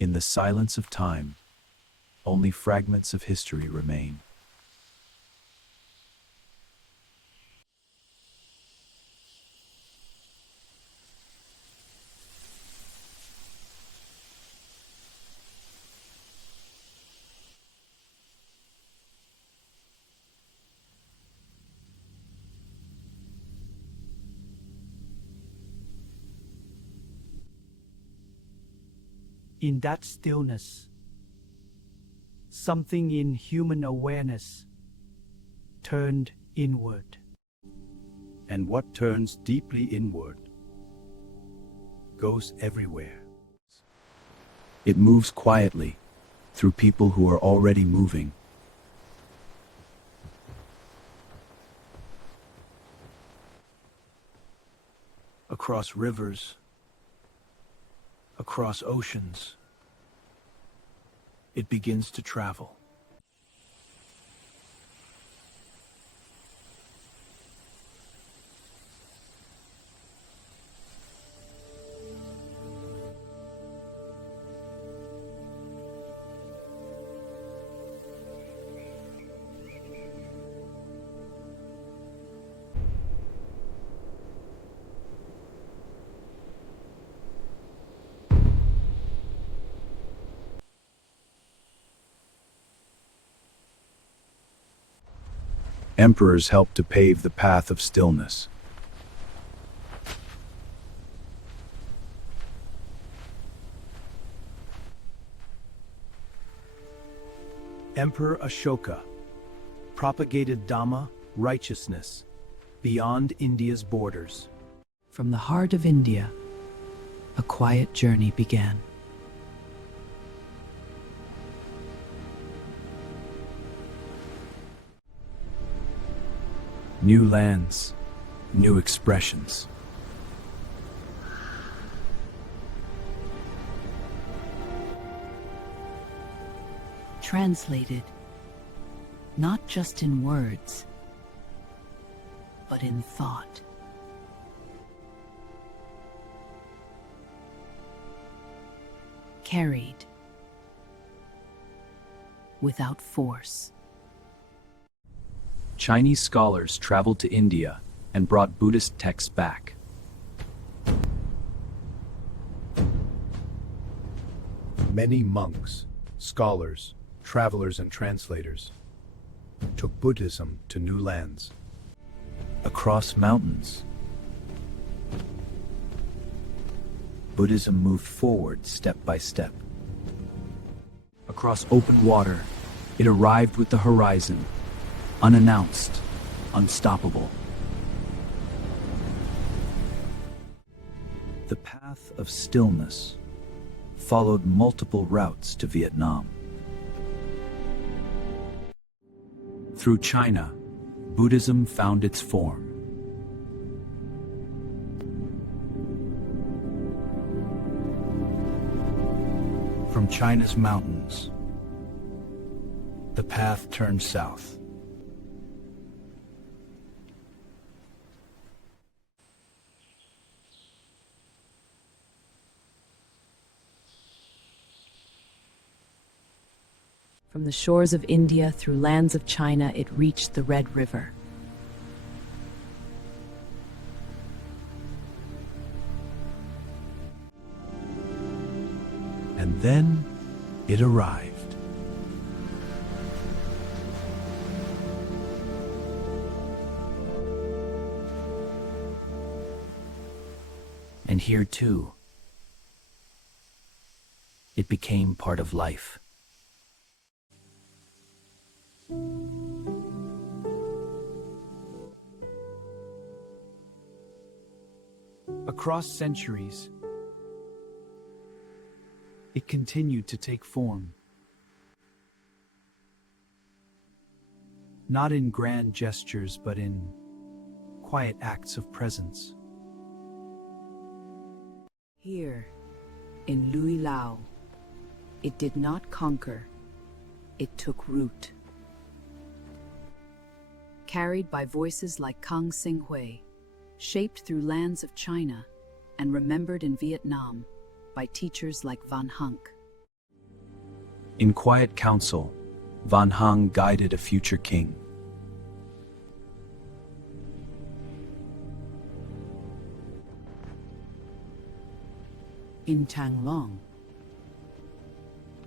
In the silence of time, only fragments of history remain. In that stillness, something in human awareness turned inward. And what turns deeply inward goes everywhere. It moves quietly through people who are already moving. Across rivers, across oceans, it begins to travel. Emperors helped to pave the path of stillness. Emperor Ashoka propagated Dhamma, righteousness, beyond India's borders. From the heart of India, a quiet journey began. New lands, new expressions. Translated, not just in words, but in thought. Carried, without force. Chinese scholars traveled to India and brought Buddhist texts back. Many monks, scholars, travelers and translators took Buddhism to new lands. Across mountains, Buddhism moved forward step by step. Across open water, it arrived with the horizon, unannounced, unstoppable. The Path of Stillness followed multiple routes to Vietnam. Through China, Buddhism found its form. From China's mountains, the path turned south. From the shores of India through lands of China, it reached the Red River. And then it arrived. And here too, it became part of life. Across centuries, it continued to take form. Not in grand gestures, but in quiet acts of presence. Here, in Luy Lâu, it did not conquer, it took root. Carried by voices like Kang Senghui, shaped through lands of China, and remembered in Vietnam by teachers like Vạn Hạnh. In quiet council, Vạn Hạnh guided a future king. In Changlong,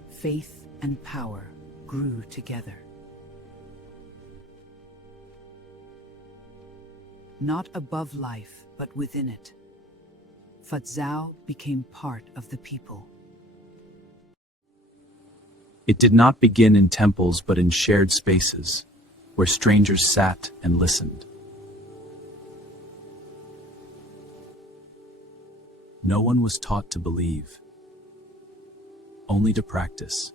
faith and power grew together. Not above life, but within it, Phật Giáo became part of the people. It did not begin in temples but in shared spaces, where strangers sat and listened. No one was taught to believe, only to practice,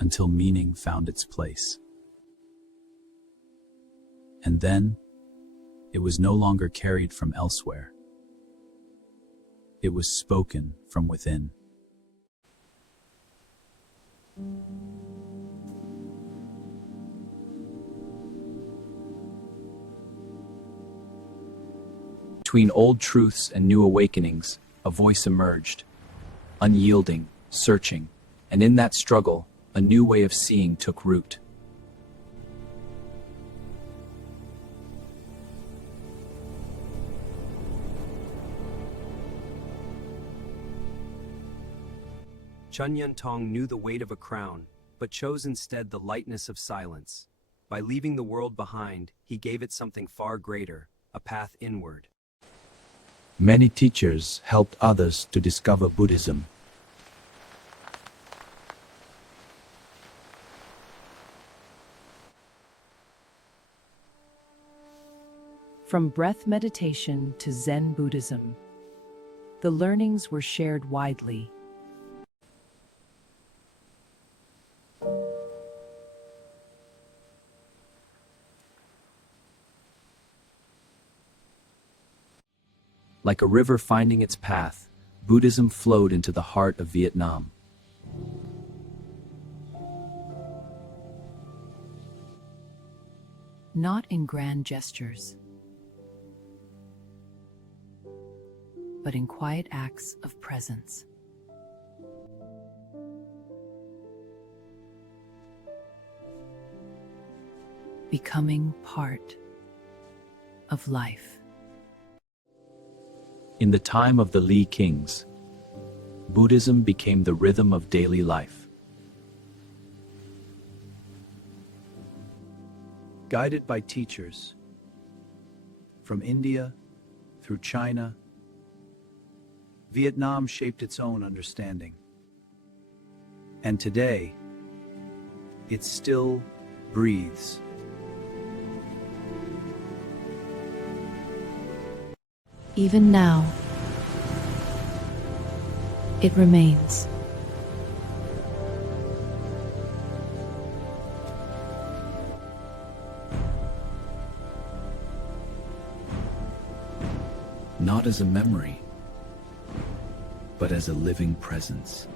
until meaning found its place. And then, it was no longer carried from elsewhere. It was spoken from within. Between old truths and new awakenings, a voice emerged, unyielding, searching, and in that struggle, a new way of seeing took root. Chun Yun Tong knew the weight of a crown, but chose instead the lightness of silence. By leaving the world behind, he gave it something far greater, a path inward. Many teachers helped others to discover Buddhism. From breath meditation to Zen Buddhism, the learnings were shared widely. Like a river finding its path, Buddhism flowed into the heart of Vietnam. Not in grand gestures, but in quiet acts of presence. Becoming part of life. In the time of the Li kings, Buddhism became the rhythm of daily life. Guided by teachers from India through China, Vietnam shaped its own understanding. And today, it still breathes. Even now, it remains. Not as a memory, but as a living presence.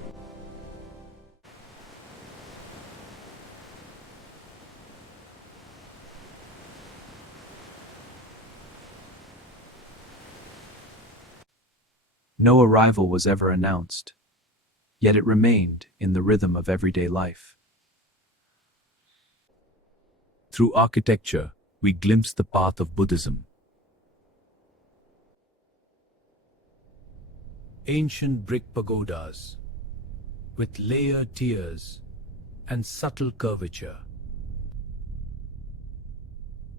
No arrival was ever announced, yet it remained in the rhythm of everyday life. Through architecture, we glimpse the path of Buddhism. Ancient brick pagodas, with layered tiers and subtle curvature.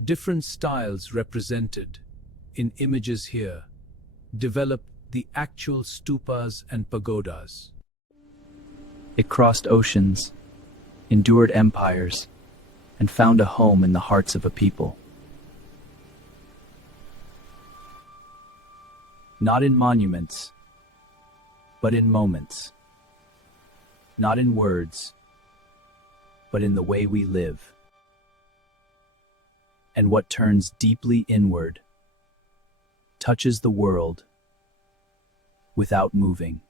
Different styles represented in images here developed the actual stupas and pagodas. It crossed oceans, endured empires, and found a home in the hearts of a people. Not in monuments, but in moments. Not in words, but in the way we live. And what turns deeply inward touches the world without moving.